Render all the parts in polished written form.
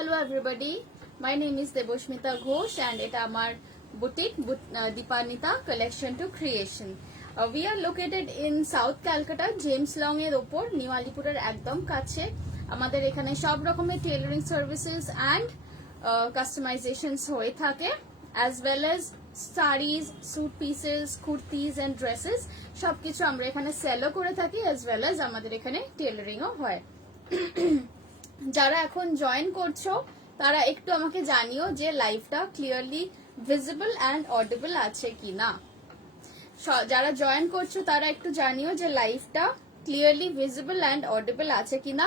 Hello everybody, my name is Deboshmita Ghosh and এটা আমার boutique Deepanita collection to creation. We are located in South Calcutta, James Long এর ওপর new আলিপুরের একদম কাছে। আমাদের এখানে সব রকমের টেইলরিং সার্ভিসেস এন্ড কাস্টমাইজেশনস হয়ে থাকে, as well as sarees, suit pieces, kurtis and dresses সবকিছু আমরা এখানে সেলও করে থাকি, as well as আমাদের এখানে টেইলরিংও হয়। যারা এখন জয়েন করছো তারা একটু আমাকে জানিও যে লাইভটা ক্লিয়ারলি ভিজিবল এন্ড অডিবল আছে কিনা। যারা জয়েন করছো তারা একটু জানিও যে লাইভটা ক্লিয়ারলি ভিজিবল এন্ড অডিবল আছে কিনা।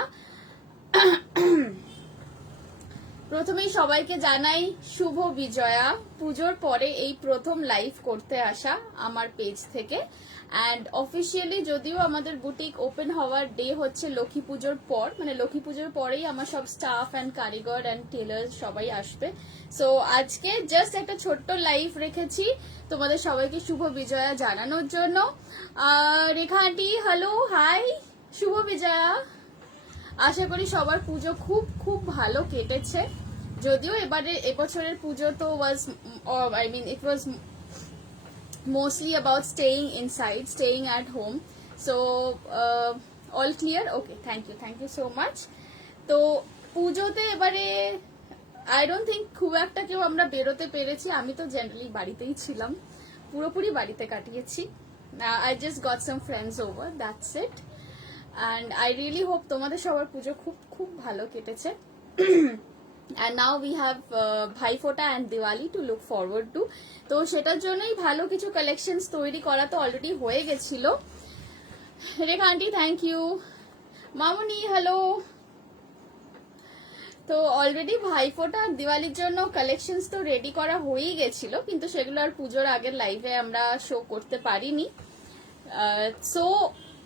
প্রথমেই সবাইকে জানাই শুভ বিজয়া। পুজোর পরে এই প্রথম লাইভ করতে আসা আমার পেজ থেকে, অ্যান্ড অফিসিয়ালি যদিও আমাদের বুটিক ওপেন হওয়ার ডে হচ্ছে লক্ষ্মী পুজোর পর, মানে লক্ষ্মী পুজোর পরেই আমার সব স্টাফ অ্যান্ড কারিগর অ্যান্ড টেলার সবাই আসবে। সো আজকে জাস্ট একটা ছোট্ট লাইভ রেখেছি তোমাদের সবাইকে শুভ বিজয়া জানানোর জন্য। রেখা আন্টি হ্যালো, হাই, শুভ বিজয়া। আশা করি সবার পুজো খুব খুব ভালো কেটেছে। যদিও এবছরের পুজো তো it was mostly about staying inside, staying at home. So all clear? Okay, thank you so much. তো পুজোতে এবারে I don't think খুব একটা কেউ আমরা বেরোতে পেরেছি। আমি তো জেনারেলি বাড়িতেই ছিলাম, পুরোপুরি বাড়িতে কাটিয়েছি। I just got some friends over, that's it. And I really hope তোমাদের সবার পুজো খুব খুব ভালো কেটেছে। And now we have Bhai Phota and Diwali to look forward to. তো সেটার জন্যই ভালো কিছু কালেকশনস তৈরি করা তো অলরেডি হয়ে গেছিল। রেখা aunty thank you. Mamuni hello. তো অলরেডি ভাই ফোটা আর দিওয়ালির জন্য কালেকশনস তো রেডি করা হয়েই গেছিল, কিন্তু সেগুলো আর পুজোর আগের লাইভে আমরা শো করতে পারিনি। সো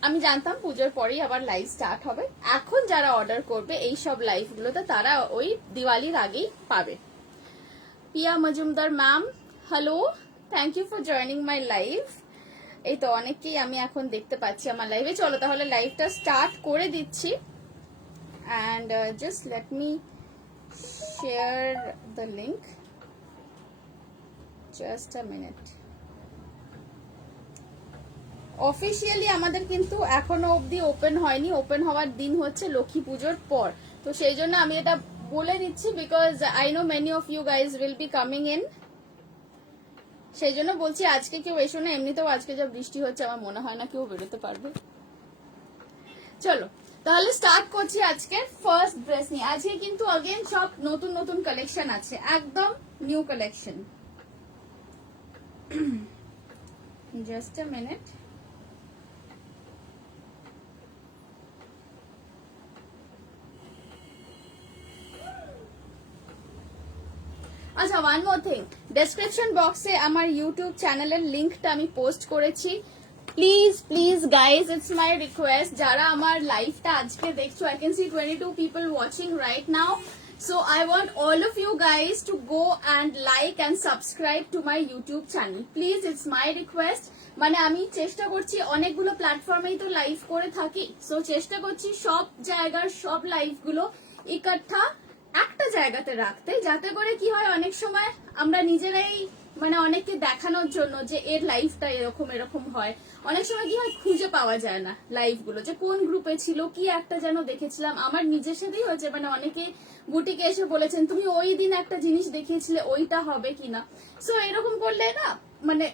আমি জানতাম পুজোর পরেই আবার লাইভ স্টার্ট হবে। এখন যারা অর্ডার করবে এই সব লাইভগুলোতে তারা ওই দিওয়ালির আগেই পাবে। Piya Majumdar ma'am hello, thank you for joining my live. এই তো অনেককেই আমি এখন দেখতে পাচ্ছি আমার লাইভে। চলো তাহলে লাইভটা স্টার্ট করে দিচ্ছি। And just let me share the link, just a minute. Officially আমাদের কিন্তু এখনো অবধি ওপেন হয়নি, ওপেন হওয়ার দিন হচ্ছে লক্ষ্মী পুজোর পর। তো সেই জন্য আমি এটা বলে দিচ্ছি, because I know many of you guys will be coming in. সেই জন্য বলছি আজকে কেউ এসো না, এমনিতেও আজকে যা বৃষ্টি হচ্ছে আমার মনে হয় না কেউ বেরোতে পারবে। চলো তাহলে স্টার্ট করছি আজকের ফার্স্ট ড্রেস নিয়ে। আজকে কিন্তু अगेन সব নতুন নতুন কালেকশন আছে, একদম new collection. Just a minute. আচ্ছা, ওয়ান মোর থিং, ডেসক্রিপশন বক্সে আমার ইউটিউব চ্যানেলের লিঙ্কটা আমি পোস্ট করেছি। Please please guys, it's my request, যারা আমার লাইভটা আজকে দেখছো, I can see 22 people watching right now. So I want all of you guys to go and like and subscribe to my YouTube channel please, it's my request. মানে আমি চেষ্টা করছি, অনেকগুলো প্ল্যাটফর্মেই তো লাইভ করে থাকি, সো চেষ্টা করছি সব জায়গার সব লাইভগুলো ইকট্ঠা একটা জায়গাতে রাখতে, যাতে করে কি হয় অনেক সময় আমরা নিজেরাই মানে অনেককে দেখানোর জন্য যে এর লাইফটা এরকম এরকম হয়, অনেক সময় কি হয় খুঁজে পাওয়া যায় না লাইভগুলো, যে কোন গ্রুপে ছিল, কি একটা যেন দেখেছিলাম। আমার নিজের সাথেই হয়েছে, মানে অনেকে বুটিকে এসে বলেছেন তুমি ওই দিন একটা জিনিস দেখিয়েছিলে, ওইটা হবে কিনা। সো এরকম করলে না মানে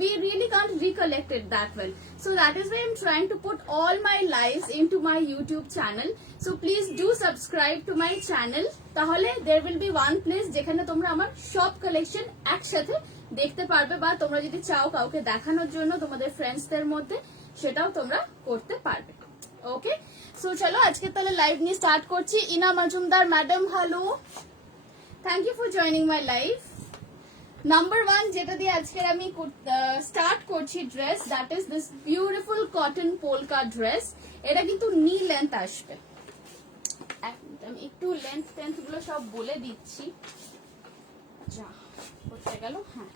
we really can't recollect it that well. So that is why I'm trying to put all my lives into my YouTube channel. So please do subscribe to my channel. তাহলে there will be one place যেখানে তোমরা আমার সব collection একসাথে দেখতে পারবে, বা তোমরা যদি চাও কাউকে দেখানোর জন্য তোমাদের ফ্রেন্ডসদের মধ্যে, সেটাও তোমরা করতে পারবে। ওকে, সো চলো আজকে তাহলে লাইভ নিয়ে স্টার্ট করছি। Ina Majumdar madam hello, thank you for joining my live. Number 1 যেটা দিয়ে আজকে আমি স্টার্ট করছি dress, that is this beautiful cotton polka dress. এটা কিন্তু নি লেন্থ আসবে, আমি একটু লেন্থ গুলো সব বলে দিচ্ছি। যা কোথায় গেল, হ্যাঁ,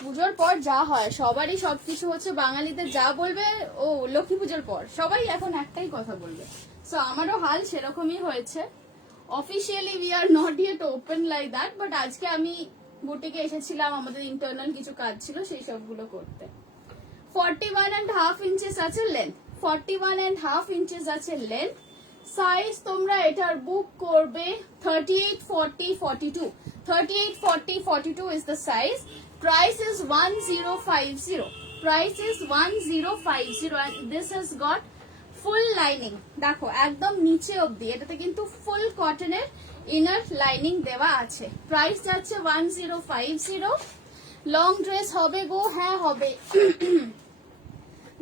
পুজোর পর যা হয় সবারই সবকিছু হচ্ছে, বাঙালিদের যা বলবে ও লক্ষ্মী পুজোর পর সবাই এখন একটাই কথা বলবে, সো আমারও হাল সেরকমই হয়েছে। Officially we are not yet open like that, but আজকে আমি বুটিকে এসেছিলাম, আমাদের ইন্টারনাল কিছু কাজ ছিল সেই সবগুলো করতে। 41.5 ইঞ্চেস আছে লেন্থ, 41.5 ইঞ্চেস আছে লেন্থ। সাইজ তোমরা এটার বুক করবে 38, 40, 42, 38, 40, 42 is the size. Price is 1050. Price is 1050 and this has got full lining. দেখো একদম নিচে অবধি এটাতে কিন্তু ফুল কটনের ইনার লাইনিং দেওয়া আছে। প্রাইস যাচ্ছে 1050। লং ড্রেস হবে গো? হ্যাঁ হবে,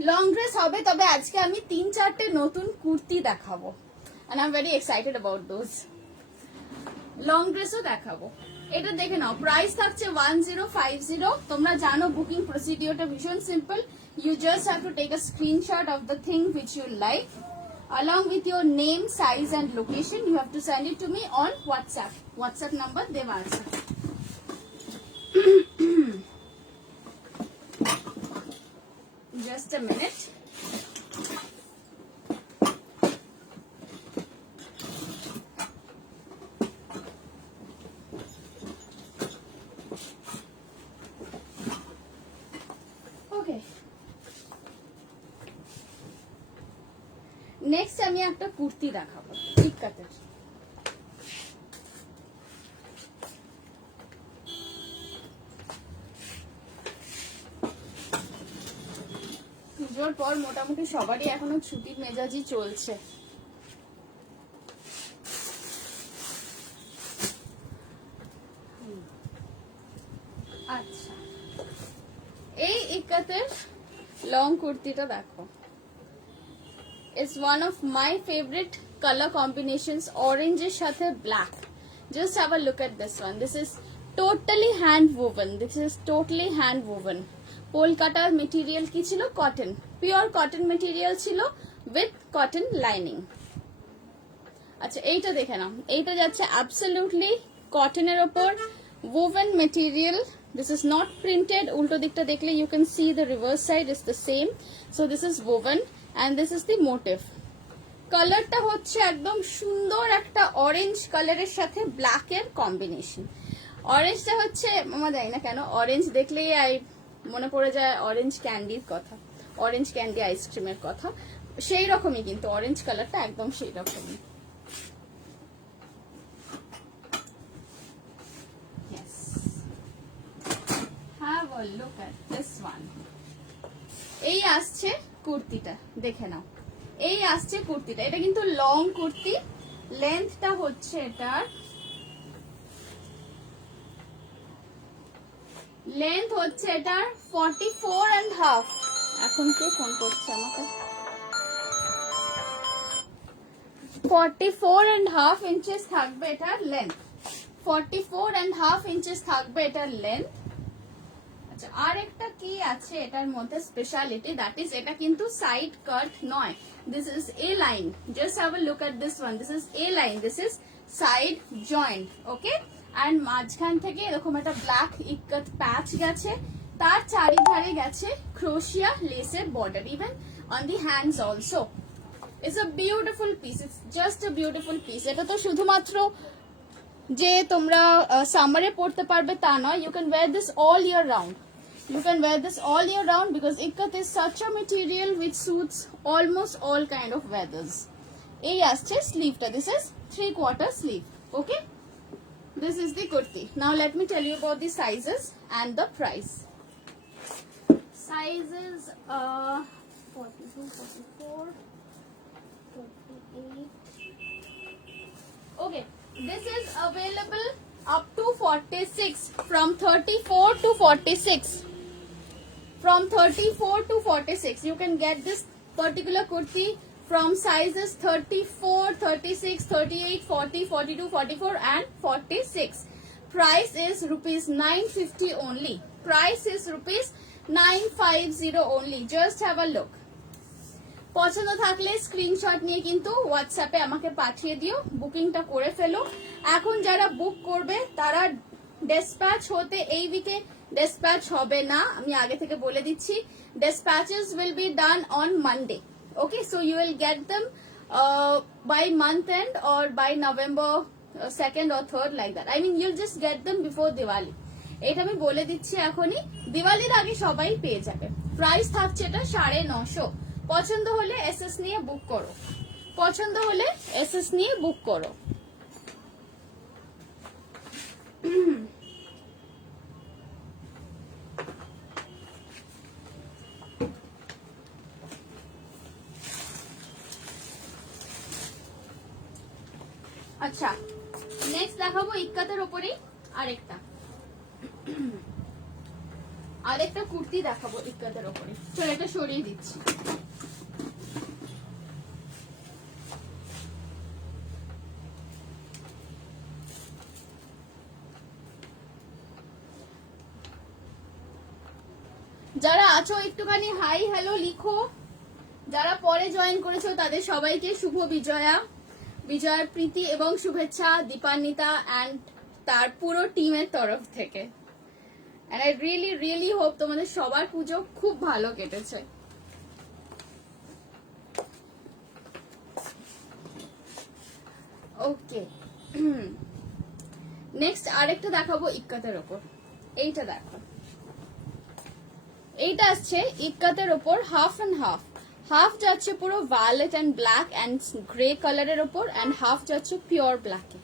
লং ড্রেস হবে। তবে আজকে আমি 3-4টে নতুন কুর্তি দেখাবো and I'm very excited about those. Long ড্রেসও দেখাবো। এটা দেখে নাও, প্রাইস থাকছে 1050। তোমরা জানো বুকিং প্রসিডিওরটা ভীষণ simple. You just have to take a screenshot of the thing which you like along with your name, size and location. You have to send it to me on WhatsApp. WhatsApp number দেওয়া আছে। Just a minute. Okay. Next আমি একটা কুর্তি দেখাবো ইক্কাতের। পুজোর পর মোটামুটি সবারই এখনো ছুটির মেজাজি চলছে। আচ্ছা, এই ইক্কাতের লং কুর্তিটা দেখো। It's one of my favorite color combinations, orange এর সাথে black. Just have a look at this one. This is totally hand woven. This is totally hand woven. Polkatar material কি ছিল? Cotton. Pure cotton material ছিল with cotton lining. আচ্ছা এইটা দেখে নাও, এইটা যাচ্ছে absolutely cotton এর উপর woven material. This is not printed. উল্টো দিকটা দেখলে you can see the reverse side is the same. So this is woven and this is the motif. কালারটা হচ্ছে একদম সুন্দর একটা অরেঞ্জ কালারের সাথে ব্ল্যাক এর কম্বিনেশন। অরেঞ্জটা হচ্ছে আমরা জানি না কেন অরেঞ্জ দেখলেই মনে পড়ে যায় অরেঞ্জ ক্যান্ডির কথা, অরেঞ্জ ক্যান্ডি আইসক্রিমের কথা। সেই রকমই কিন্তু অরেঞ্জ কালারটা একদম সেই রকমই। Have a look at this one. এই আসছে কুর্তিটা, দেখে নাও। এই আসছে কুর্তিটা, এটা কিন্তু লং কুর্তি। লেন্থটা হচ্ছে এটার, লেন্থ হচ্ছে এটার 44.5। এখন কে ফোন করছে আমাকে? 44.5 ইঞ্চেস থাকবে এটার লেন্থ। 44.5 ইঞ্চেস থাকবে এটার লেন্থ। আচ্ছা, আর একটা কি আছে এটার মধ্যে স্পেশালিটি, দ্যাট ইজ এটা কিন্তু সাইড কাট নয়। This is a line. Just have a look at this one. This is a line, this is side joint. Okay, and মাঝখান থেকে এরকম একটা ব্ল্যাক ইক্কত প্যাচ গেছে, তার চারিধারে গেছে ক্রোশিয়া লেসের border, even on the hands also. It's a beautiful piece, it's just a beautiful piece. এটা তো শুধুমাত্র যে তোমরা সামারে পড়তে পারবে তা নয়, you can wear this all year round. You can wear this all year round because ikat is such a material which suits almost all kind of weathers. এই আসছে স্লিভটা, this is 3/4 sleeve. Okay, this is the kurti. Now let me tell you about the sizes and the price. Sizes 42, 44, 48. Okay, this is available up to 46, from 34 to 46. From 34 to 46, you can get this particular kurti from sizes 34, 36, 38, 40, 42, 44 and 46. Price is rupees 950 only. Price is rupees 950 only. Just have a look. পছন্দ থাকলে screenshot নিয়ে কিন্তু হোয়াটসঅ্যাপে আমাকে পাঠিয়ে দিও, বুকিংটা করে ফেলো। এখন যারা বুক করবে তারা ডেসপ্যাচ হতে এই উইকে ডেসপ্যাচ হবে না, আমি আগে থেকে বলে দিচ্ছি। Dispatches will be done on Monday. Okay, so you will get them by month end or by November 2nd or 3rd, like that. I mean, you'll just get them before Diwali. এটা আমি বলে দিচ্ছি এখনই, দিওয়ালির আগে সবাই পেয়ে যাবে। Price থাকছে এটা 950। পছন্দ হলে এসএস নিয়ে বুক করো, পছন্দ হলে এসএস নিয়ে বুক করো। আচ্ছা, নেক্সট দেখাবো ইক্কাতের ওপরেই আরেকটা কুর্তি দেখাবো ইক্কাতের ওপরে। চলো এটা সরিয়ে দিচ্ছি। যারা আছো একটুখানি হাই হ্যালো লিখো, যারা পরে জয়েন করেছো তাদের সবাইকে শুভ বিজয়া, বিজয়ার প্রীতি এবং শুভেচ্ছা দীপান্বিতা অ্যান্ড তার পুরো টিমের তরফ থেকে। And I really really hope তোমাদের সবার পুজো খুব ভালো কেটেছে। ওকে, নেক্সট আরেকটা দেখাবো ইক্কাতের ওপর। এইটা দেখো, এইটা আসছে ইক্কাতের ওপর হাফ অ্যান্ড হাফ। হাফ যাচ্ছে পুরো violet and black and grey কালারের ওপর, অ্যান্ড হাফ যাচ্ছে পিওর ব্ল্যাকে।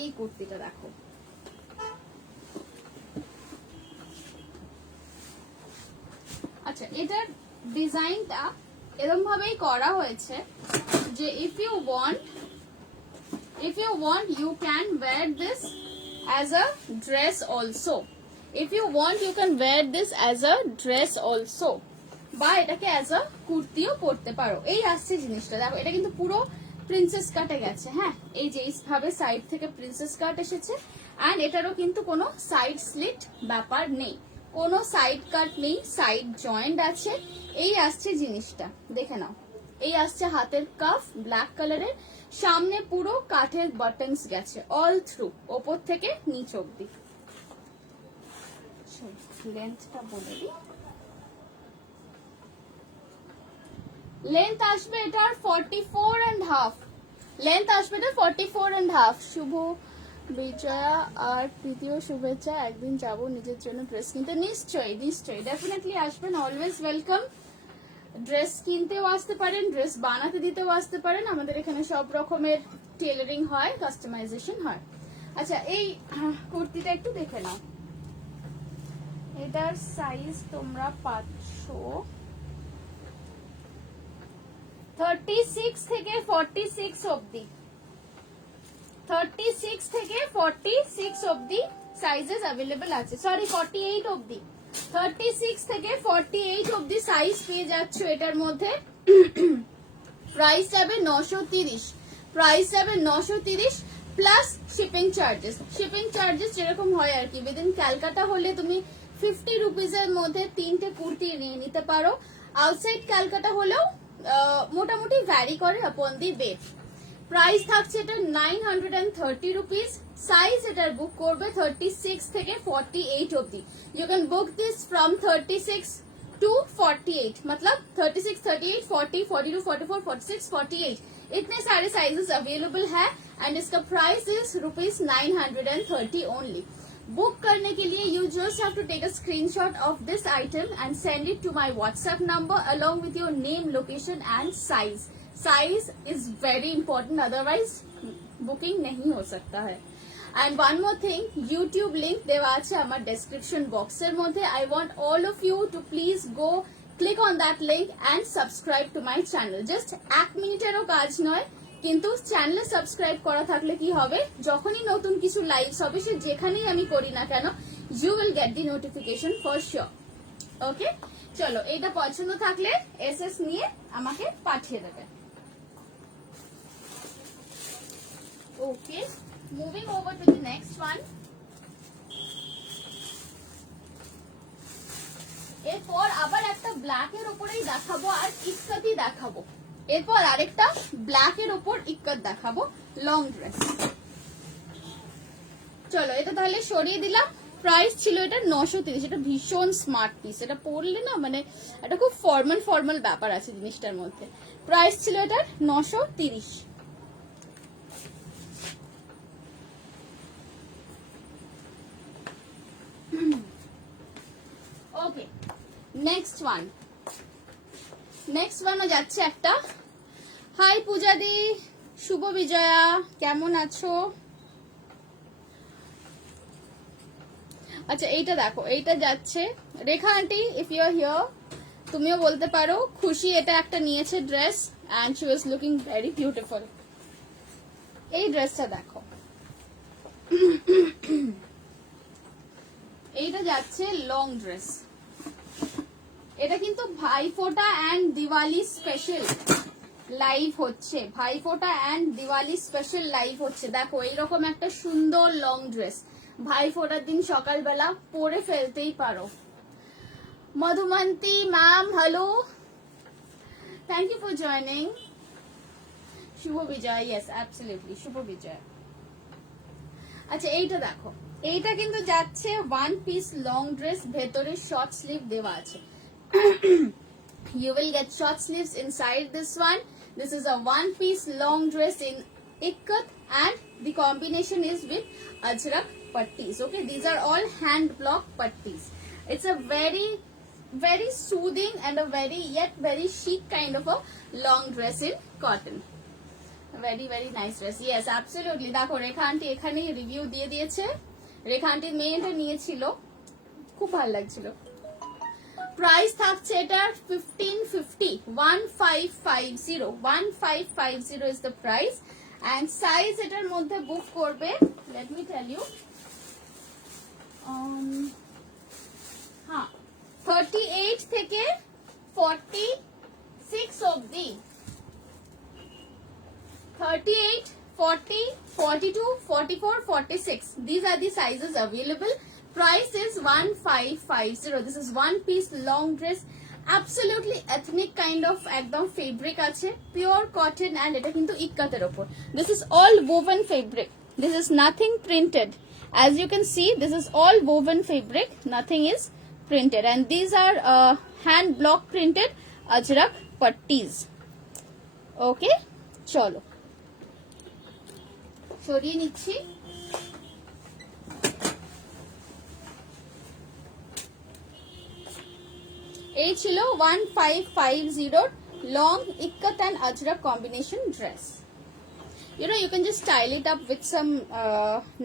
এই কুর্তিটা দেখো, আচ্ছা এটার ডিজাইনটা এরকম ভাবেই করা হয়েছে যে if you want you can wear this as a dress also. If you want you can wear this as a dress also, বা এটাকে as a কুর্তিও পরতে পারো। এই আসছে জিনিসটা দেখো, এটা কিন্তু পুরো প্রিন্সেস কাটে গেছে। হ্যাঁ, এই যে এইভাবে সাইড থেকে প্রিন্সেস কাট এসেছে, অ্যান্ড এটারও কিন্তু কোনো সাইড স্লিট ব্যাপার নেই, কোনো সাইড কাট নেই, সাইড জয়েন্ট আছে। এই আসছে জিনিসটা, দেখে নাও। এই আসছে হাতের কাফ ব্ল্যাক কালারের, সামনে পুরো কাঠের বাটনস গেছে অল থ্রু, ওপর থেকে নিচ অব্দি। লেন্থটা বলে দিই, লেন্থ আসবে এটার 44.5, লেন্থ আসবে এটা 44.5। শুভ বিজয়া আর প্রীতিও শুভেচ্ছা, একদিন যাবো নিজের জন্য ড্রেস কিনতে। নিশ্চয়ই নিশ্চয়ই, ডেফিনেটলি আসবেন, অলওয়েজ ওয়েলকাম। ড্রেস কিনতেও আসতে পারেন, ড্রেস বানাতে দিতেও আসতে পারেন, আমাদের এখানে সব রকমের টেলারিং হয়, কাস্টমাইজেশন হয়। আচ্ছা, এই কুর্তিটা একটু দেখে নাও, এটার সাইজ তোমরা পাচ্ছ 36 থেকে 46 অবধি, 36 থেকে 46 অবধি সাইজেস अवेलेबल আছে। সরি 48 অবধি, 36 থেকে 48 অবধি সাইজ পেয়ে যাচ্ছ এটার মধ্যে। প্রাইস যাবে 930, প্রাইস যাবে 930 plus shipping charges. Shipping charges যেরকম হয় আর কি, উইদিন ক্যালকাটা হলে তুমি 50 রুপিসের মধ্যে 3টে কুর্তি নিয়ে নিতে পারো। আউটসাইড ক্যালকাটা হলেও মোটামুটি ভ্যারি করে আপন দি ওয়েট। প্রাইস থাকছে এটা 930 রুপিস। সাইজ এটার বুক করবে 36 থেকে 48 অবধি। You can book this from 36 to 48, मतलब 36, 38, 40, 42, 44, 46, 48, इतने सारे साइजेस अवेलेबल है। एंड इसका प्राइस इज ₹930 ओनली। बुक करने के लिए you just have to take a screenshot of this item and send it to my WhatsApp number along with your name, location and size. Size is very important, otherwise booking नहीं हो सकता है। And one more thing, YouTube link দেওয়া আছে আমার description বক্সের মধ্যে। I want all of you to please go click on that link and subscribe to my channel. Just 1 মিনিটেরও কাজ নয়, কিন্তু চ্যানেলে সাবস্ক্রাইব করা থাকলে কি হবে, যখনই নতুন কিছু লাইভস হবে সে যেখানেই আমি করি না কেন, you will get the notification for sure. ওকে, চলো এটা পছন্দ থাকলে এসএস নিয়ে আমাকে পাঠিয়ে দেবে। ওকে, moving over to the next one. এরপর আবার একটা ব্ল্যাক এর উপরেই দেখাবো আর ইক্কাতই দেখাবো। এরপর আরেকটা ব্ল্যাক এর উপর ইক্কাত দেখাবো, লং ড্রেস। চলো এটা তাহলে সরিয়ে দিলাম। প্রাইস ছিল এটা 930। এটা ভীষণ স্মার্ট পিস, এটা পরলে না মানে এটা খুব ফর্মাল ফর্মাল ব্যাপার আছে জিনিসটার মধ্যে। প্রাইস ছিল এটার 930। ওকে, নেক্সট ওয়ানও যাচ্ছে একটা। হাই পূজা দি, শুভ বিজয়া, কেমন আছো? আচ্ছা এইটা দেখো, এইটা যাচ্ছে Rekha aunty, if you are here তুমিও বলতে পারো। খুশি এটা একটা নিয়েছে dress and she was looking very beautiful. এই ড্রেসটা দেখো, এইটা যাচ্ছে লং ড্রেস। এটা কিন্তু Bhaiphonta and Diwali special live হচ্ছে, Bhaiphonta and Diwali special live হচ্ছে। দেখো এইরকম একটা সুন্দর লং ড্রেস ভাইফোঁটার দিন সকালবেলা পরে ফেলতেই পারো। Madhumanti ma'am hello, thank you for joining. শুভ বিজয়, ইয়েস অ্যাবসলিউটলি শুভ বিজয়। আচ্ছা এইটা দেখো, এইটা কিন্তু যাচ্ছে ওয়ান পিস লং ড্রেস, ভেতরে শর্ট স্লিভ দেওয়া আছে। You will get short sleeves inside this one. This is a one piece long dress in ikat and the combination is with ajrak pattis. Okay, these are all hand block pattis. It's a very soothing and a very chic kind of a long dress in cotton. Very nice dress. Yes, absolutely. দেখো রেখা aunty এখানে review দিয়ে দিয়েছে। রেখা আন্টির মেয়েটা নিয়েছিল, খুব ভালো লাগছিল। প্রাইস থাকছে এটার 1550, 1550 is the price and size এটার মধ্যে বুক করবে, let me tell you, হ্যাঁ 38 থেকে 46 অবধি, 38, 40, 42, 44, 46. These are the sizes available. Price is 1550. This is one piece long dress. Absolutely ethnic kind of ekdom fabric আছে, pure cotton and এটা কিন্তু ইক্কাতের উপর। This is all woven fabric. This is nothing printed. As you can see, this is all woven fabric. Nothing is printed and these are hand block printed ajrak pattis. Okay, চলো সরিয়ে নিচ্ছি। এই ছিল 1550 long ikat and ajrak combination dress. You know, you can just style it up with some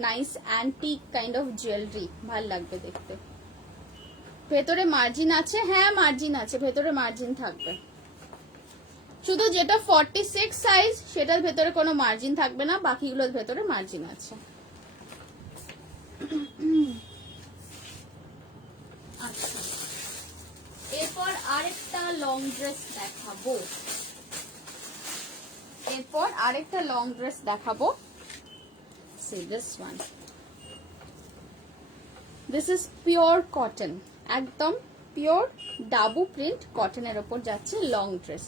nice antique kind of jewelry. ভাল লাগবে দেখতে। ভেতরে margin আছে, হ্যাঁ মার্জিন আছে, ভেতরে মার্জিন থাকবে। শুধু যেটা 46 সাইজ সেটার ভেতরে কোনো মার্জিন থাকবে না, বাকিগুলোর ভেতরে মার্জিন আছে। আচ্ছা, এরপর আরেকটা লং ড্রেস দেখাবো, See this one. This is pure cotton, একদম পিওর ডাবু প্রিন্ট কটনের ওপর যাচ্ছে লং ড্রেস।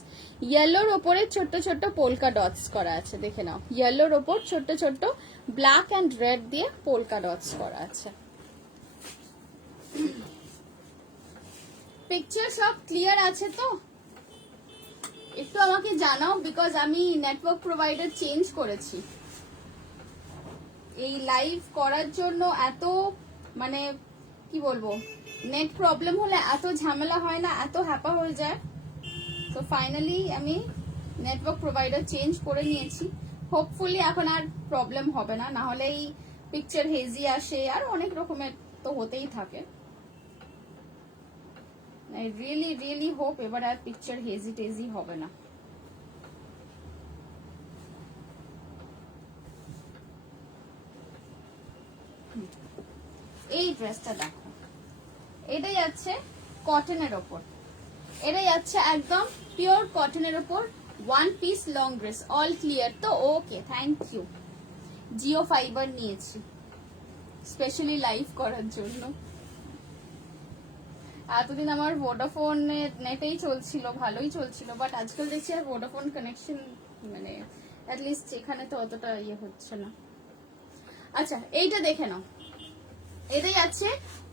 ইয়েলোর ওপরে ছোট্ট ছোট্ট পোলকা ডটস করা আছে, দেখে নাও। ইয়েলোর ওপর ছোট্ট ছোট্ট ব্ল্যাক অ্যান্ড রেড দিয়ে পোলকা ডটস করা আছে। পিকচার সব ক্লিয়ার আছে তো? একটু আমাকে জানাও, বিকজ আমি নেটওয়ার্ক প্রোভাইডার চেঞ্জ করেছি। এই লাইভ করার জন্য এত মানে কি বলবো, নেট প্রবলেম হলে এত ঝামেলা হয় না, এত হ্যাপা হয়ে যায়। তো ফাইনালি আমি নেটওয়ার্ক প্রোভাইডার চেঞ্জ করে নিয়েছি। হোপফুলি এখন আর প্রবলেম হবে না, না হলে এই পিকচার হেজি আসে আর অনেক রকমের তো হতেই থাকে। I really hope এবার আর পিকচার হেজি টেজি হবে না। এই ড্রেসটা দেখো, এটা যাচ্ছে কটনের ওপর, এটা যাচ্ছে একদম পিওর কটনের ওপর one piece long dress. All clear তো? ওকে, থ্যাংক ইউ। জিও ফাইবার নিয়েছি স্পেশালি লাইভ করার জন্য। এতদিন আমার ভোডাফোনের নেটেই চলছিল, ভালোই চলছিল, বাট আজকাল দেখছি আর ভোডাফোন কানেকশন মানে অ্যাটলিস্ট এখানে তো অতটা ইয়ে হচ্ছে না। আচ্ছা এইটা দেখে নাও, এটাই আছে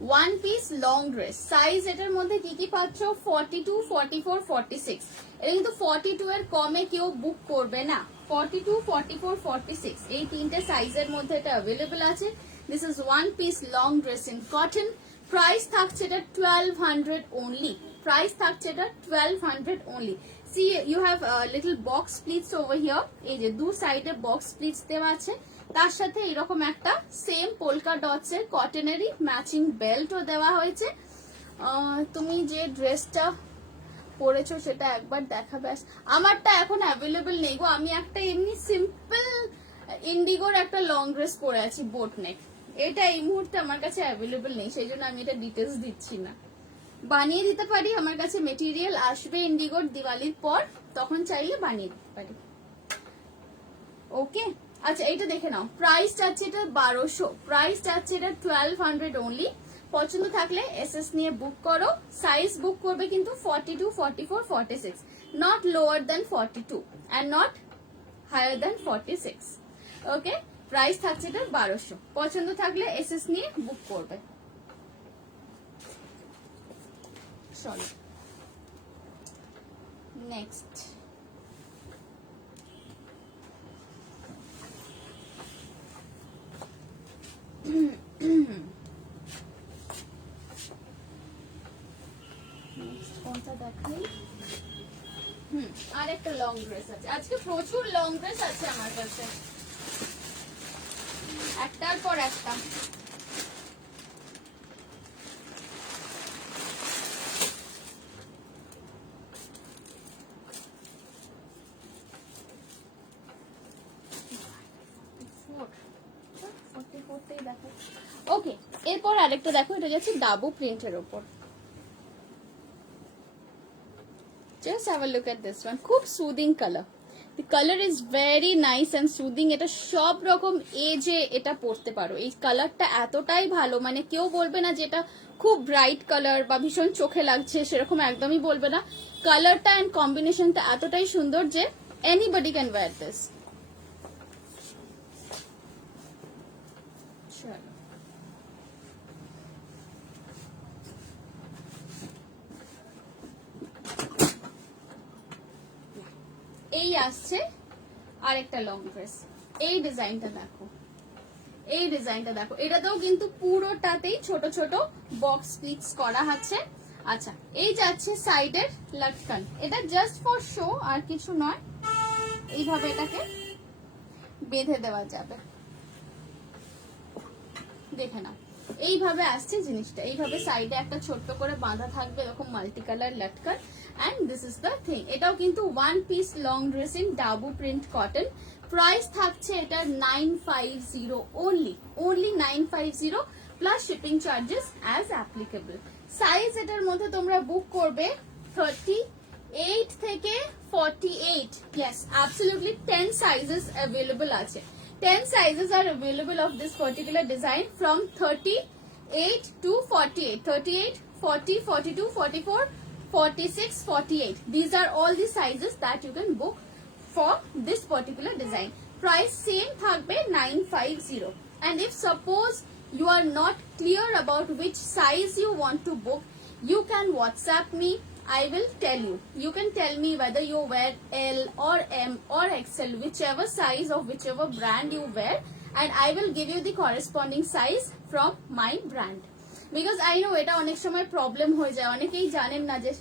one piece long dress. Size এটার মধ্যে কি কি পাচ্ছ, 42, 44, 46। এটা কিন্তু 42 এর কমে কেউ বুক করবে না। 42, 44, 46 এই তিনটে সাইজের মধ্যে এটা অ্যাভেলেবল আছে। This is one piece long dress in cotton. Price থাকছে এটা 1200 অনলি। প্রাইস থাকছে এটা 1200 only. See, you have little box pleats over here. এই যে দু সাইডে বক্স প্লিটস দেওয়া আছে, তার সাথে এরকম একটা সেম পোলকা ডটস এর কটনেরই ম্যাচিং বেল্টও দেওয়া হয়েছে। তুমি যে ড্রেসটা পরেছো সেটা একবার দেখাবে। আমারটা এখন অ্যাভেলেবল নেই গো, আমি একটা এমনি সিম্পল ইন্ডিগোর একটা লং ড্রেস পরে আছি বোট নেক। এটা এই মুহূর্তে আমার কাছে অ্যাভেলেবল নেই, সেই জন্য আমি এটা ডিটেলস দিচ্ছি না। বানিয়ে দিতে পারি, আমার কাছে মেটেরিয়াল আসবে ইন্ডিগোর দিওয়ালির পর, তখন চাইলে বানিয়ে দিতে পারি। ওকে, আচ্ছা এইটা দেখে নাও। প্রাইস চাচ্ছে এটা 1200, প্রাইস চাচ্ছে এটা 1200 অনলি। পছন্দ থাকলে এসএস নিয়ে বুক করো। সাইজ বুক করবে কিন্তু 42, 44, 46, not lower than 42 and not higher than 46। Okay, price থাকছে এটা 1200। পছন্দ থাকলে এসএস নিয়ে বুক করবে। চলো নেক্সট। কোনটা দেখাই? আর একটা লং ড্রেস আছে। আজকে প্রচুর লং ড্রেস আছে আমার কাছে, একটার পর একটা। ওকে, এরপর আরেকটা দেখো, এটা যাচ্ছে ডাবু প্রিন্টের উপর। Just have a look at this one. খুব soothing colour. The color is very nice and soothing. এটা সব রকম এজে এটা পরতে পারো। এই কালারটা এতটাই ভালো, মানে কেউ বলবে না যে এটা খুব ব্রাইট কালার বা ভীষণ চোখে লাগছে, সেরকম একদমই বলবে না। কালারটা এন্ড কম্বিনেশনটা এতটাই সুন্দর যে anybody can wear this. এই আসছে আরেকটা লং ড্রেস। এই ডিজাইনটা দেখো, এই ডিজাইনটা দেখো। এটাতেও কিন্তু পুরোটাতেই ছোট ছোট বক্স প্লিটস করা আছে। আচ্ছা, এই যাচ্ছে সাইডের লটকন। এটা জাস্ট ফর শো, আর কিছু নয়। এইভাবে এটাকে বেঁধে দেওয়া যাবে, দেখে না। এইভাবে আসছে জিনিসটা, এইভাবে সাইডে একটা ছোট্ট করে বাঁধা থাকবে, এরকম মাল্টি কালার লটকন। And this is the thing. এটাও কিন্তু one piece long dress in Dabu print cotton. Price থাকছে এটা 950 only, only 950 plus shipping charges as applicable. Size এটার মধ্যে তোমরা বুক করবে 38 থেকে 48। Yes, absolutely 10 sizes available আছে। 10 sizes are available of this particular design from 38 to 48, 38, 40, 42, 44, 46, 48. These are all the sizes that you can book for this particular design. Price same থাকবে 950. And if suppose you are not clear about which size you want to book, you can WhatsApp me. I will tell you. You can tell me whether you wear L or M or XL, whichever size of whichever brand you wear, and I will give you the corresponding size from my brand. Because I know এটা অনেক সময় problem হয়ে যায়, অনেকেই জানেন না যে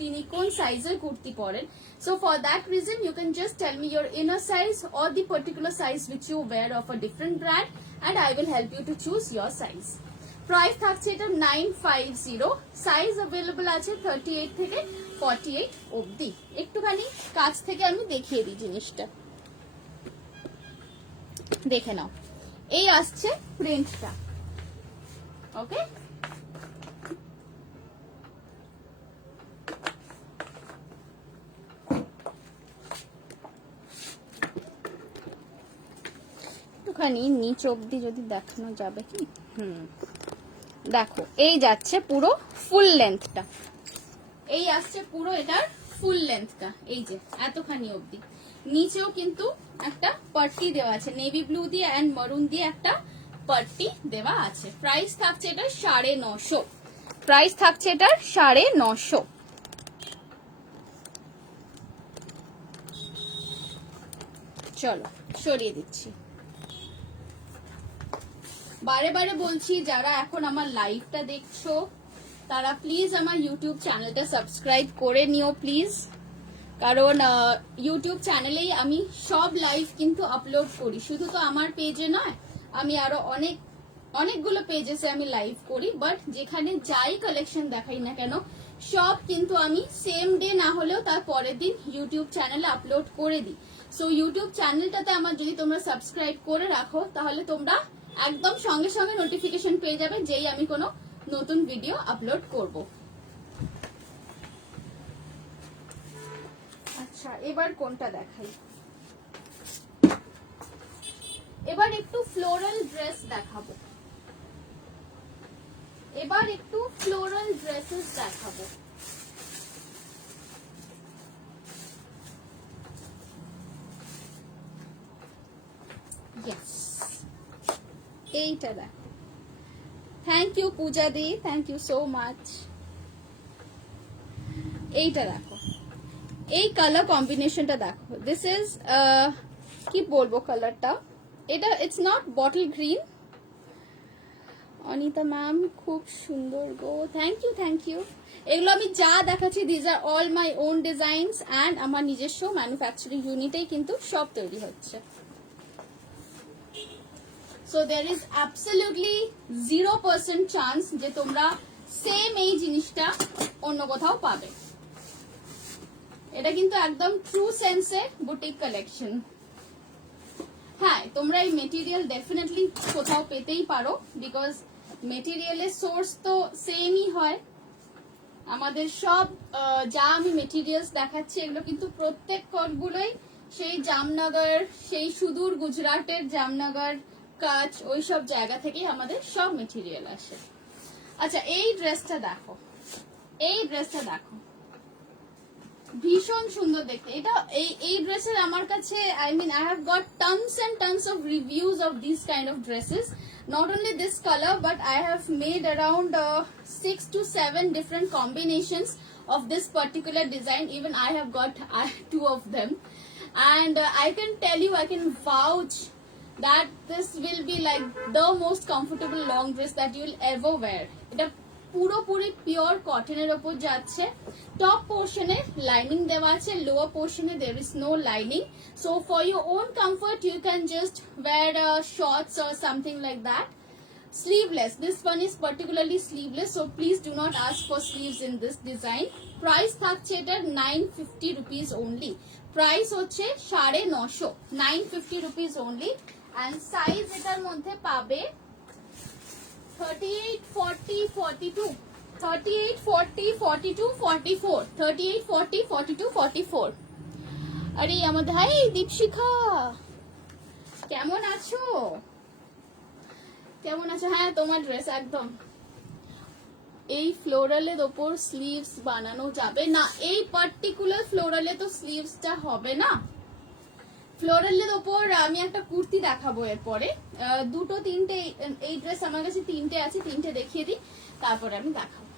তিনি কোন সাইজের কুর্তি পরেন। So for that reason you can just tell me your inner size or the particular size which you wear of a different brand, and I will help you to choose your size. Price থাকছে এটা 950। Size available আছে 38 থেকে 48 অবধি। একটুখানি কাছ থেকে আমি দেখিয়ে দিই জিনিসটা, দেখে নাও। এই আসছে প্রিন্টটা। ওকে, একটুখানি নিচ অবধি যদি দেখানো যাবে কি। দেখো, এই যাচ্ছে পুরো ফুল লেন্থটা, এই আসছে পুরো এটার ফুল লেন্থটা, এই যে এতখানি অবধি। নিচেও কিন্তু একটা পাট্টি দেওয়া আছে, নেভি ব্লু দিয়ে এন্ড মারুন দিয়ে একটা পাট্টি দেওয়া আছে। প্রাইস থাকছে এটা 950, প্রাইস থাকছে এটার 950। চলো সরিয়ে দিচ্ছি। বারে বারে বলছি, যারা এখন আমার লাইভটা দেখছো তারা প্লিজ আমার ইউটিউব চ্যানেলটা সাবস্ক্রাইব করে নিও প্লিজ, কারণ ইউটিউব চ্যানেলেই আমি সব লাইভ কিন্তু আপলোড করি, শুধু তো আমার পেজে নয়, আমি আরো অনেকগুলো পেজেসে আমি লাইভ করি, বাট যেখানে যাই কালেকশন দেখাই না কেন সব কিন্তু আমি সেম ডে না হলেও তার পরের দিন ইউটিউব চ্যানেলে আপলোড করে দিই। সো ইউটিউব চ্যানেলটাতে আমার যদি তোমরা সাবস্ক্রাইব করে রাখো তাহলে তোমরা একদম সঙ্গে সঙ্গে নোটিফিকেশন পেয়ে যাবে যেই আমি কোনো নতুন ভিডিও আপলোড করব। আচ্ছা এবার কোনটা দেখাই, এবার একটু ফ্লোরাল ড্রেস দেখাবো, এবার একটু ফ্লোরাল ড্রেসেস দেখাবো। ইয়েস, এইটা দেখো। থ্যাংক ইউ পূজা দি, থ্যাংক ইউ সো মাচ। এইটা দেখো, এই কালার কম্বিনেশনটা দেখো, দিস ইজ কি বলবো কালারটা, এটা it's not bottle green. Anita ma'am খুব সুন্দর গো, থ্যাংক ইউ থ্যাংক ইউ। এগুলো আমি যা দেখাচ্ছি these are all my own designs and আমার নিজস্ব ম্যানুফ্যাকচারিং ইউনিটেই কিন্তু সব তৈরি হচ্ছে। So there is absolutely 0% chance যে তোমরা সেম এই জিনিসটা অন্য কোথাও পাবে। এটা কিন্তু একদম ট্রু সেন্সে বুটিক কালেকশন। হ্যাঁ তোমরা এই মেটেরিয়াল ডেফিনেটলি কোথাও পেতেই পারো, বিকজ মেটেরিয়ালের সোর্স তো সেমই হয়। আমাদের সব যা আমি মেটেরিয়ালস দেখাচ্ছি এগুলো কিন্তু প্রত্যেক গুলোই সেই জামনগর, সেই সুদূর গুজরাটের জামনগর, কাচ, ওইসব জায়গা থেকেই আমাদের সব মেটেরিয়াল আসে। আচ্ছা এই ড্রেসটা দেখো, এই ড্রেসটা দেখো, ভীষণ সুন্দর দেখতে। এটা এই ড্রেসের আমার কাছে I have got tons and tons of reviews of this kind of dresses. Not only this color, but I have made around 6 to 7 different combinations of this particular design. Even I have got 2 of them, and I can tell you, I can vouch that this will be like the most comfortable long dress that you will ever wear. এটা পুরোপুরি pure কটনের উপর যাচ্ছে। Top পোর্শনে lining দেওয়া আছে, lower পোর্শনে there is no lining. So for your own comfort you can just wear shorts or something like that. Sleeveless, this one is particularly sleeveless, so please do not ask for sleeves in this design. Price থাকছে এটার 950 rupees only. Price হচ্ছে 950, 950 rupees only. And size এটার মধ্যে পাবে 38, 40, 42, 38, 40, 42, 44, 38, 40, 42, 44. আরে আমাদের high দীপশিখা, কেমন আছো? কেমন আছো? হ্যাঁ তোমার ড্রেস একদম এই ফ্লোরালের ওপর স্লিভস বানানো যাবে না, এই পার্টিকুলার ফ্লোরালে তো স্লিভসটা হবে না। ফ্লোরালের ওপর আমি একটা কুর্তি দেখাবো এরপরে, দুটো তিনটে, এই ড্রেস আমার কাছে তিনটে আছে, তিনটে দেখিয়ে দিই তারপরে আমি দেখাবো।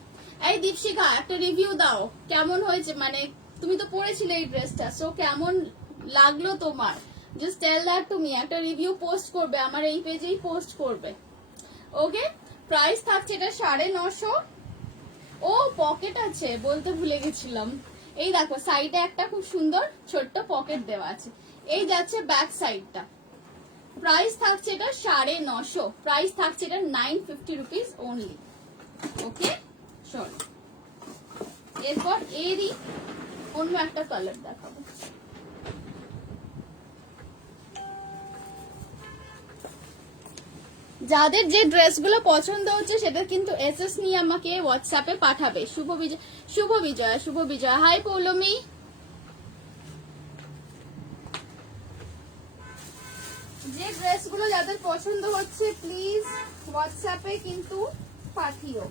এই দীপশিখা একটা রিভিউ দাও, কেমন হয়েছে, মানে তুমি তো পরেছিলে এই ড্রেসটা, সো কেমন লাগলো তোমার, just tell that to me. একটা রিভিউ পোস্ট করবে আমার এই পেজেই পোস্ট করবে, ওকে? প্রাইস থাকছে এটা 950। ও পকেট আছে, বলতে ভুলে গেছিলাম। এই দেখো সাইডে একটা খুব সুন্দর ছোট্ট পকেট দেওয়া আছে, এই যাচ্ছে ব্যাক সাইডটা। প্রাইস থাকছে এটা 950, প্রাইস থাকছে এটা 950 রুপিস অনলি, ওকে? চলো এরপর এরই অন্য একটা কালার দেখাবো। যাদের যে ড্রেসগুলো পছন্দ হচ্ছে সেটা কিন্তু এসএস নিয়ে আমাকে হোয়াটসঅ্যাপে পাঠাবে। শুভ বিজয়, শুভ বিজয়, শুভ বিজয়। হাই পৌলমি। যে ড্রেসগুলো যাদের পছন্দ হচ্ছে প্লিজ হোয়াটসঅ্যাপে কিন্তু পাঠিও।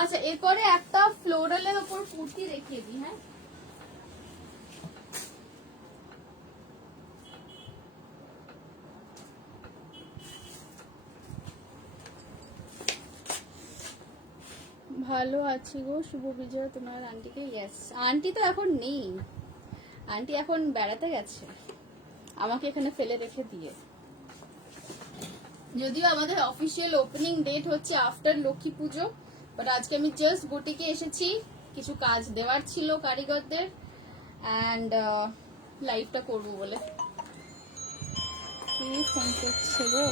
আচ্ছা এরপরে একটা ফ্লোরালের উপর কুর্তি দেখিয়ে দিই। হ্যাঁ ভালো আছি গো শুভ বিজয়, তোমার আন্টিকে? ইয়েস, আন্টি তো এখন নেই, আন্টি এখন বেড়াতে গেছে, আমাকে এখানে ফেলে রেখে দিয়ে। যদিও আমাদের অফিসিয়াল ওপেনিং ডেট হচ্ছে আফটার লক্ষ্মী পুজো, বাট আজকে আমি জাস্ট বুটিকে এসেছি, কিছু কাজ দেওয়ার ছিল কারিগরদের, অ্যান্ড লাইভটা করবো বলে। কি ফোন করছে গো?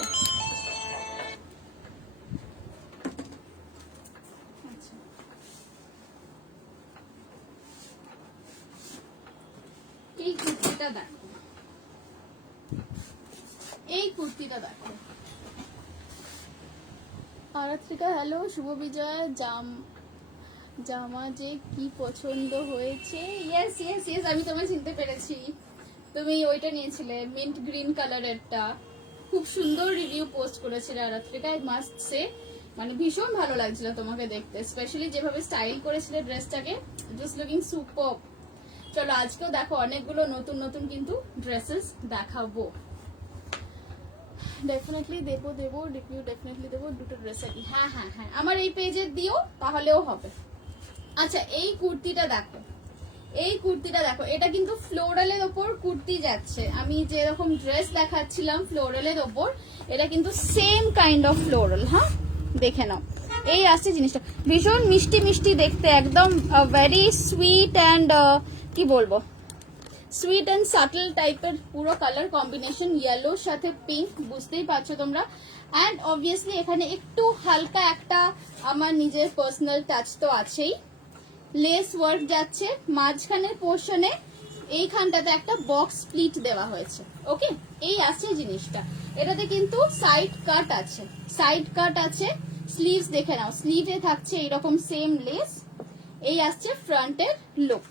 আচ্ছা, এই কুর্তিটা দেখো, এই কুর্তিটা দেখো। আরাত্রিকা হ্যালো, শুভ বিজয়। জামা যে কি পছন্দ হয়েছে। ইয়েস ইয়েস ইয়েস, আমি তোমায় চিনতে পেরেছি, তুমি ওইটা নিয়েছিলে মিন্ট গ্রিন কালারেরটা, খুব সুন্দর রিভিউ পোস্ট করেছিলে আরাত্রিকা, আই মাস্ট সে, মানে ভীষণ ভালো লাগছিল তোমাকে দেখতে, স্পেশালি যেভাবে স্টাইল করেছিলে ড্রেসটাকে, জাস্ট লুকিং সুপার। চলো আজকেও দেখো অনেকগুলো নতুন নতুন কিন্তু ড্রেসেস দেখাবো, ডেফিনেটলি দেবো রিভিউ ডেফিনেটলি দেবো। দুটো ড্রেস আর কি, হ্যাঁ হ্যাঁ হ্যাঁ, আমার এই পেজে দিও তাহলেও হবে। আচ্ছা, এই কুর্তিটা দেখো, এই কুর্তিটা দেখো, এটা কিন্তু ফ্লোরালের ওপর কুর্তি যাচ্ছে, আমি যেরকম ড্রেস দেখাচ্ছিলাম ফ্লোরালের ওপর, এটা কিন্তু সেম কাইন্ড অফ ফ্লোরাল। হ্যাঁ দেখে নাও, এই আসছে জিনিসটা, ভীষণ মিষ্টি মিষ্টি দেখতে, একদম ভেরি সুইট অ্যান্ড কি বলবো, সুইট অ্যান্ড সাটল টাইপের পুরো কালার কম্বিনেশন, ইয়েলোর সাথে পিঙ্ক, বুঝতেই পারছো তোমরা। অ্যান্ড অবভিয়াসলি এখানে একটু হালকা একটা আমার নিজের পার্সোনাল টাচ তো আছেই, লেস ওয়ার্ক যাচ্ছে মাঝখানের পোর্শনে, এইখানটাতে একটা বক্স স্প্লিট দেওয়া হয়েছে। ওকে, এই আসছে জিনিসটা, এটাতে কিন্তু সাইড কাট আছে, সাইড কাট আছে, স্লিভস দেখে নাও, স্লিভে থাকছে এইরকম সেম লেস, এই আসছে ফ্রন্টের লুক।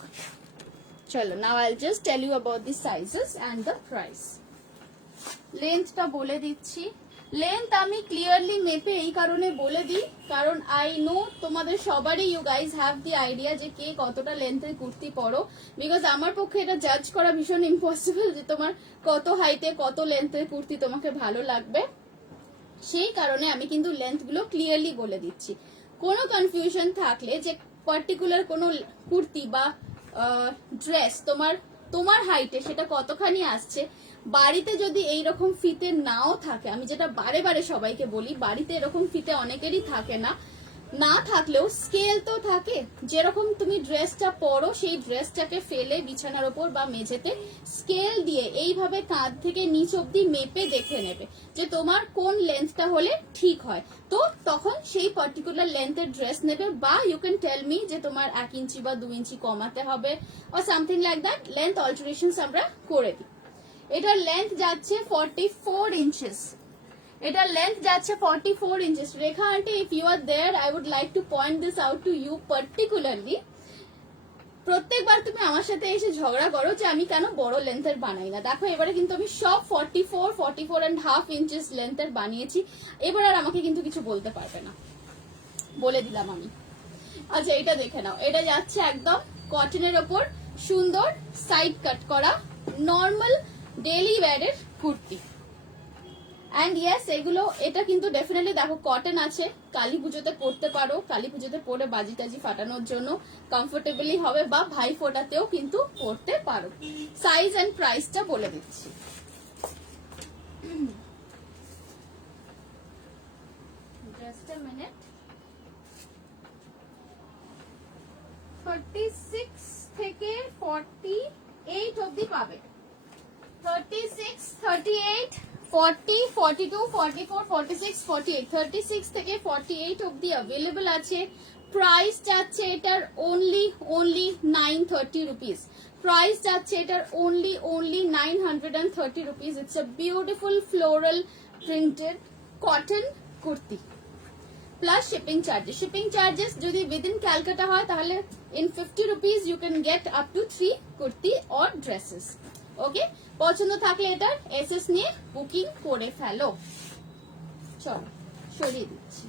চলো, now I just tell you about the sizes and the price. লেন্থটা বলে দিচ্ছি, লেন্থ আমি ক্লিয়ারলি মেপে এই কারণে বলে দিই, কারণ আই নো তোমাদের সবারই, you guys have the idea যে কে কতটা লেন্থের কুর্তি পরো, বিকজ আমার পক্ষে এটা জাজ করা ভীষণ ইম্পসিবল যে তোমার কত হাইটে কত লেন্থের কুর্তি তোমাকে ভালো লাগবে, সেই কারণে আমি কিন্তু লেন্থগুলো ক্লিয়ারলি বলে দিচ্ছি। কোনো কনফিউশন থাকলে যে পার্টিকুলার কোনো কুর্তি বা ড্রেস তোমার হাইটে সেটা কতখানি আসছে, বাড়িতে যদি এইরকম ফিতে নাও থাকে, আমি যেটা বারে বারে সবাইকে বলি, বাড়িতে এরকম ফিতে অনেকেরই থাকে না, না থাকলেও স্কেল তো থাকে, যেরকম তুমি ড্রেসটা পরো সেই ড্রেসটাকে ফেলে বিছানার ওপর বা মেঝেতে স্কেল দিয়ে এইভাবে কাঁধ থেকে নিচ অব্দি মেপে দেখে নেবে যে তোমার কোন লেন্থটা হলে ঠিক হয়, তো তখন সেই পার্টিকুলার লেন্থের ড্রেস নেবে, বা ইউ ক্যান টেল মি যে তোমার 1 ইঞ্চি বা 2 ইঞ্চি কমাতে হবে, or something like that, length alterations আমরা করে দিই। এটার লেন্থ যাচ্ছে 44 ইঞ্চেস, এটা লেন্থ যাচ্ছে 44 inches. Rekha aunty, if you are there, I would like to point this out to you particularly. প্রত্যেকবার তুমি আমার সাথে এসে ঝগড়া করো যে আমি কেন বড় লেন্থের বানাই না, দেখো এবারে কিন্তু আমি সব 44.5 ইঞ্চেস লেন্থের বানিয়েছি, এবার আর আমাকে কিন্তু কিছু বলতে পারবে না, বলে দিলাম আমি। আচ্ছা, এটা দেখে নাও, এটা যাচ্ছে একদম কটনের ওপর, সুন্দর সাইড কাট করা নর্মাল ডেইলি ওয়্যারের কুর্তি। অ্যান্ড ইয়েস, এগুলো, এটা কিন্তু ডেফিনেটলি দেখো কটন আছে, কালী পুজোতে পরতে পারো, কালী পুজোতে পরে বাজি টাজি ফাটানোর জন্য কমফোর্টেবলি হবে, বা ভাই ফোটাতেও কিন্তু পরতে পারো। সাইজ অ্যান্ড প্রাইসটা বলে দিচ্ছি। Just a minute. 36 থেকে 48 অবধি পাবে, 36, 38, 40, 42, 44, 46, 48, 36 থেকে 48 অবধি অ্যাভেলেবল আছে। প্রাইস যাচ্ছে এটার only 930 রুপিস, প্রাইস যাচ্ছে এটার only 930 rupees. It's a beautiful floral printed cotton kurti, plus shipping charges. Shipping charges যদি উইদিন ক্যালকাটা হয় তাহলে in 50 rupees you can get up to 3 kurti or dresses. Okay, পছন্দ থাকলে এটার এসএস নিয়ে বুকিং করে ফেলো। চলো সরিয়ে দিচ্ছি,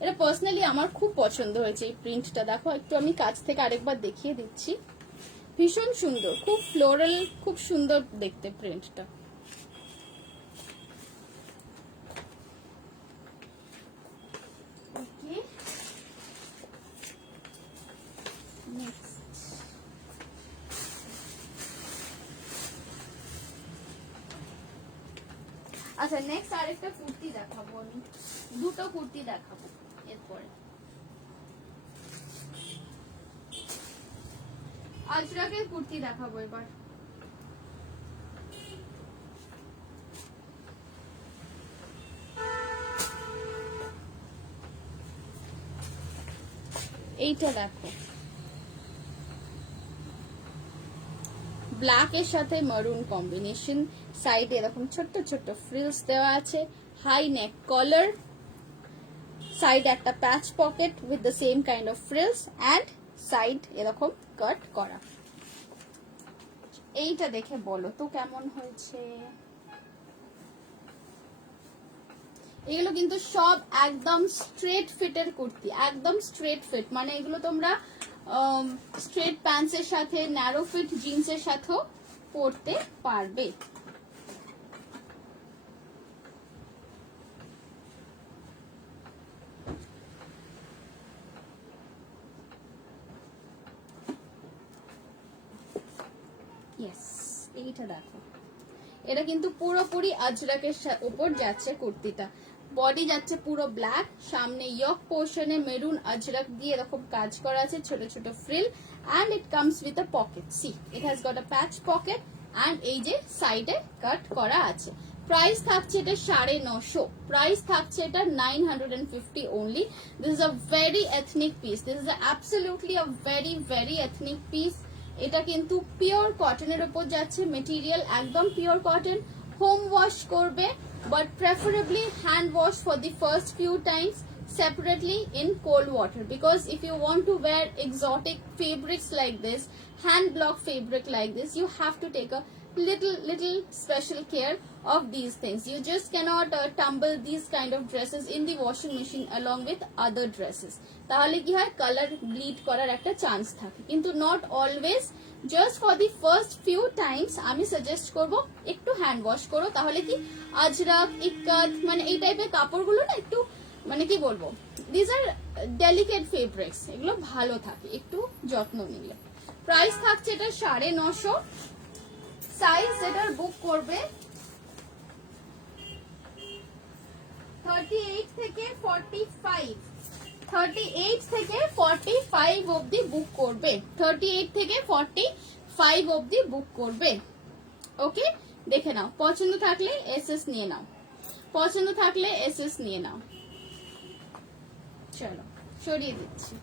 এটা পার্সোনালি আমার খুব পছন্দ হয়েছে এই প্রিন্টটা, দেখো একটু আমি কাছ থেকে আরেকবার দেখিয়ে দিচ্ছি, ভীষণ সুন্দর, খুব ফ্লোরাল, খুব সুন্দর দেখতে প্রিন্টটা। আচ্ছা নেক্সট আরেকটা কুর্তি দেখাবো আমি, দুটো কুর্তি দেখাবো এরপরে। আজরাকের কুর্তি দেখাবো এবার। এইটা দেখো, ব্ল্যাক এর সাথে মারুন কম্বিনেশন, সাইডে এরকম ছোট্ট ছোট্ট ফ্রিলস দেওয়া আছে, হাই নেক কলার, সাইডে একটা patch pocket with the same kind of frills and side এরকম কাট করা। এইটা দেখে বলো তো কেমন হয়েছে। এগুলো কিন্তু সব একদম স্ট্রেট ফিটের কুর্তি, একদম স্ট্রেট ফিট, মানে এগুলো তোমরা স্ট্রেট প্যান্টস এর সাথে ন্যারো ফিট জিন্স এর সাথেও পরতে পারবে। ইয়েস, এইটা দেখো, এটা কিন্তু পুরোপুরি আজরাকের উপর যাচ্ছে কুর্তিটা। বডি যাচ্ছে পুরো ব্ল্যাক, সামনে ইয়ক পোর্শনে মেরুন আজরাক দিয়ে এরকম কাজ করা আছে, ছোট ছোট frill, and it comes with a pocket. See it has got a patch pocket and এই যে সাইডে কাট করা আছে। প্রাইস থাকছে এটা 950, প্রাইস থাকছে এটা 950 only. This is a very ethnic piece. This is absolutely a very very ethnic piece. এটা কিন্তু পিওর কটনের উপর যাচ্ছে, মেটেরিয়াল একদম পিওর কটন। হোম ওয়াশ করবে, but preferably hand wash for the first few times separately in cold water, because if you want to wear exotic fabrics like this, hand block fabric like this, you have to take a little special care of these things. You just cannot tumble these kind of dresses in the washing machine along with other dresses. তাহলে কি হয়, colour bleed করার একটা chance থাকে, কিন্তু not always. Just for the first few Times আমি suggest করব একটু হ্যান্ড ওয়াশ করো, তাহলে কি আজরাক ইক্কাত মানে এই টাইপের কাপড়গুলো না একটু মানে কি বলবো, দিস আর ডেলিকেট ফেব্রিক্স, এগুলো ভালো থাকে একটু যত্ন নিলে। প্রাইস থাকছে এটা 950। সাইজ যেটার বুক করবে 38 থেকে 45, 38 থেকে 45 অবধি বুক করবে, 38 থেকে 45 অবধি বুক করবে। ওকে, দেখে নাও, পছন্দ থাকলে এসএস নিয়ে নাও, পছন্দ থাকলে এসএস নিয়ে নাও। চলো সরিয়ে দিচ্ছি।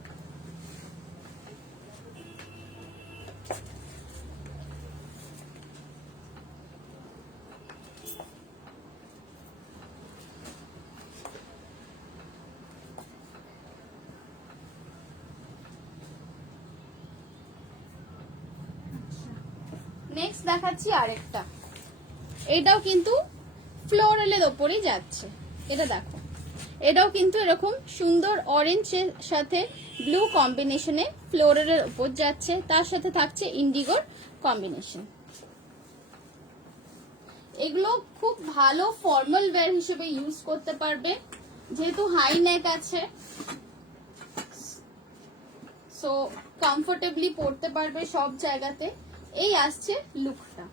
নেক্সট দেখাচ্ছি আরেকটা, এটাও কিন্তু ফ্লোরালের ওপরই যাচ্ছে। এটা দেখো, এটাও কিন্তু এরকম সুন্দর অরেঞ্জের সাথে ব্লু কম্বিনেশনে ফ্লোরালের ওপর যাচ্ছে, তার সাথে থাকছে ইন্ডিগোর কম্বিনেশন। এগুলো খুব ভালো ফর্মাল ওয়্যার হিসেবে ইউজ করতে পারবে, যেহেতু হাই নেক আছে, সো কমফোর্টেবলি পরতে পারবে সব জায়গাতে। এই আসছে লুকটা,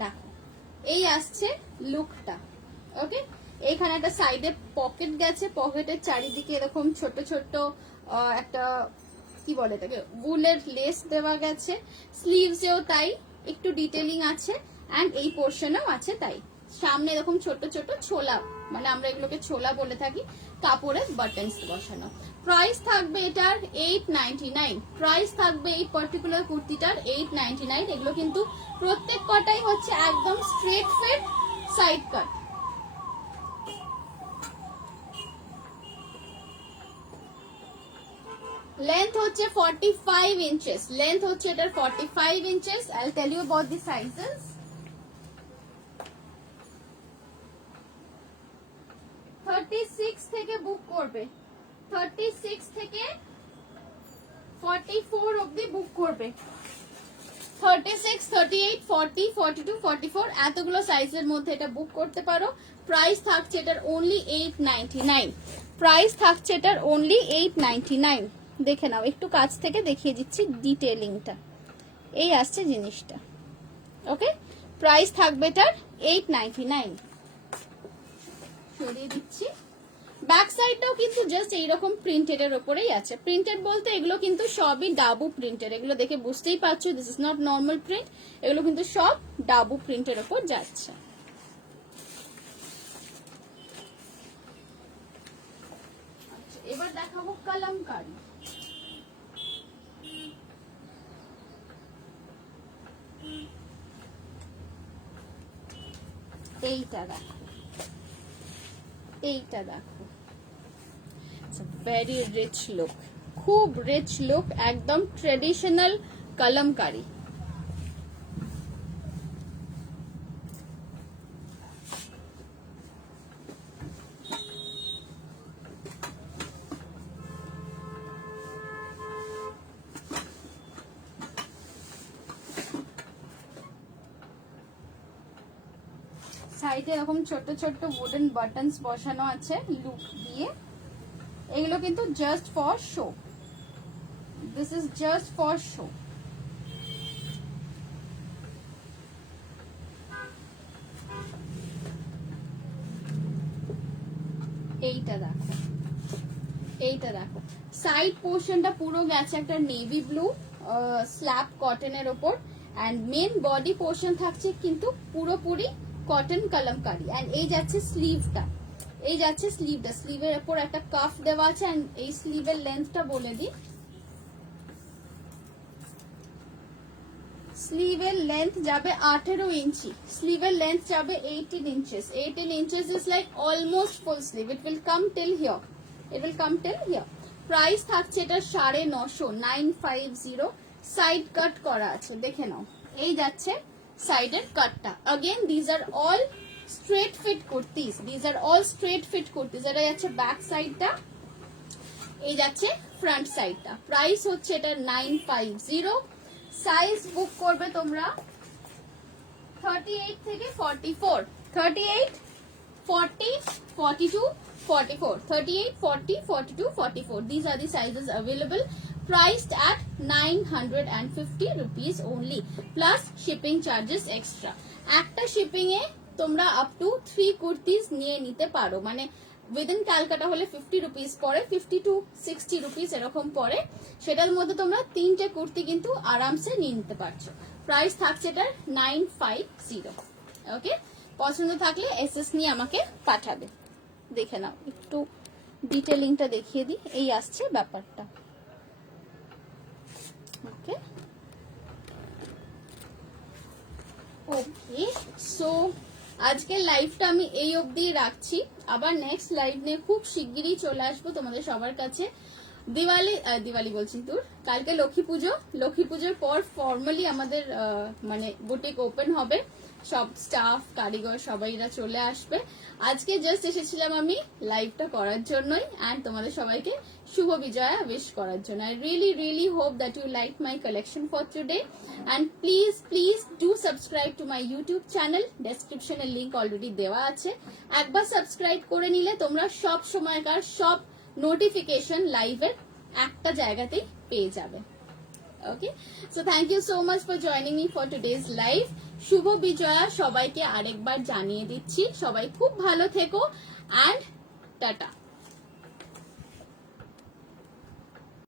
দেখো এই আসছে লুকটা। ওকে, এইখানে একটা সাইডে পকেট গেছে, পকেটের চারিদিকে এরকম ছোট ছোট একটা কি বলে এটাকে উলের লেস দেওয়া গেছে, স্লিভসেও তাই একটু ডিটেলিং আছে, অ্যান্ড এই পোর্শনেও আছে তাই। সামনে এরকম ছোট ছোট ছোলা, মানে আমরা এগুলোকে ছোলা বলে থাকি, কাপড়ের বাটনস বসানো। প্রাইস থাকবে এটার 899, প্রাইস থাকবে এই পার্টিকুলার কুর্তিটার 899। এগুলো কিন্তু প্রত্যেক কটাই হচ্ছে একদম স্ট্রেট ফিট সাইড কাট। লেন্থ হচ্ছে 45 ইঞ্চেস, লেন্থ হচ্ছে এটার 45 inches. I'll tell you about the sizes. 36 থেকে বুক করবে, 36 থেকে 44 অবধি বুক করবে, 36, 38, 40, 42, 44 এতগুলো সাইজের মধ্যে এটা বুক করতে পারো। প্রাইস থাকছে এটার অনলি 899, প্রাইস থাকছে এটার অনলি 899। দেখে নাও, একটু কাছ থেকে দেখিয়ে দিচ্ছি ডিটেলিংটা। এই আসছে জিনিসটা। ওকে, প্রাইস থাকবে এটার 899। সরিয়ে দিচ্ছি। ব্যাক সাইডটাও কিন্তু জাস্ট এইরকম প্রিন্টেড এর উপরেই আছে। প্রিন্টেড বলতে এগুলো কিন্তু সবই ডাবু প্রিন্টেড, এগুলো দেখে বুঝতেই পারছো this is not normal print, এগুলো কিন্তু সব ডাবু প্রিন্টের উপর যাচ্ছে। আচ্ছা, এবার দেখাবো কালামকারী। এইটা দেখো, এইটা দেখো, ভেরি রিচ লুক, খুব রিচ লুক, একদম ট্রেডিশনাল কলমকারি। সাইডে এরকম ছোট ছোট উডেন বাটনস বসানো আছে লুক দিয়ে। এগুলো কিন্তু just for show, this is just for show. এইটা দেখো, এইটা দেখো, সাইড পোর্শনটা পুরো গেছে একটা নেভি ব্লু স্ল্যাব কটনের ওপর, অ্যান্ড মেন বডি পোর্শন থাকছে কিন্তু পুরোপুরি কটন কলমকারি। অ্যান্ড এই যাচ্ছে স্লিভটা, এই যাচ্ছে স্লিভটা, স্লিভের উপর একটা কাফ দেওয়া আছে। অ্যান্ড এই স্লিভের লেন্থটা বলে দিই, স্লিভের লেন্থ যাবে 18 ইঞ্চি, স্লিভের লেন্থ যাবে 18 inches. 18 inches is like almost full sleeve, it will come till here, it will come till here. Price থাকছে এটা 950, 950। সাইড কাট করা আছে, দেখে নাও, এই যাচ্ছে সাইডের কাটটা। Again this are all straight fit kurtis, this are all straight fit kurtis. এটা যাচ্ছে ব্যাক সাইডটা, এই যাচ্ছে ফ্রন্ট সাইডটা। প্রাইস হচ্ছে এটা 950। সাইজ বুক করবে তোমরা 38 থেকে 44, 38, 40, 42, 44, 38, 40, 42, 44. These are the sizes available. Priced at 950 rupees only, plus shipping charges extra. একটা শিপিং এ তোমরা আপ টু 3 কুর্তিজ নিয়ে নিতে পারো, মানে উইদিন ক্যালকাটা হলে 50 রুপিস পরে, 50 to 60 রুপিস এরকম পরে, সেটার মধ্যে তোমরা 3টে কুর্তি কিন্তু আরামসে নিয়ে নিতে পারছো। প্রাইস থাকছে এটার 950। ওকে, পছন্দ থাকলে এসএস নিয়ে আমাকে পাঠাবে। দেখে নাও, একটু ডিটেলিংটা দেখিয়ে দিই, এই আসছে ব্যাপারটা। ওকে ওকে, সো আজকের লাইভটা আমি এই অবধি রাখছি। আবার নেক্সট লাইভ নিয়ে খুব শিগগিরই চলে আসবো তোমাদের সবার কাছে। দিওয়ালি বলছি তোর, কালকে লক্ষ্মী পুজো, লক্ষ্মী পুজোর পর ফর্মালি আমাদের মানে বুটিক ওপেন হবে, সব স্টাফ কারিগর সবাইরা চলে আসবে। আজকে জাস্ট এসেছিলাম আমি লাইভটা করার জন্যই, অ্যান্ড তোমাদের সবাইকে শুভ বিজয়া উইশ করার জন্য। I really really hope that you like my collection for today, and please please do subscribe to my YouTube channel. ডেসক্রিপশনের লিঙ্ক অলরেডি দেওয়া আছে, একবার সাবস্ক্রাইব করে নিলে তোমরা সব সময়কার সব নোটিফিকেশন লাইভের একটা জায়গাতেই পেয়ে যাবে। Okay, so thank you so much for joining me for today's live. শুভ বিজয়া সবাইকে আরেকবার জানিয়ে দিচ্ছি, সবাই খুব ভালো থেকো, অ্যান্ড টাটা।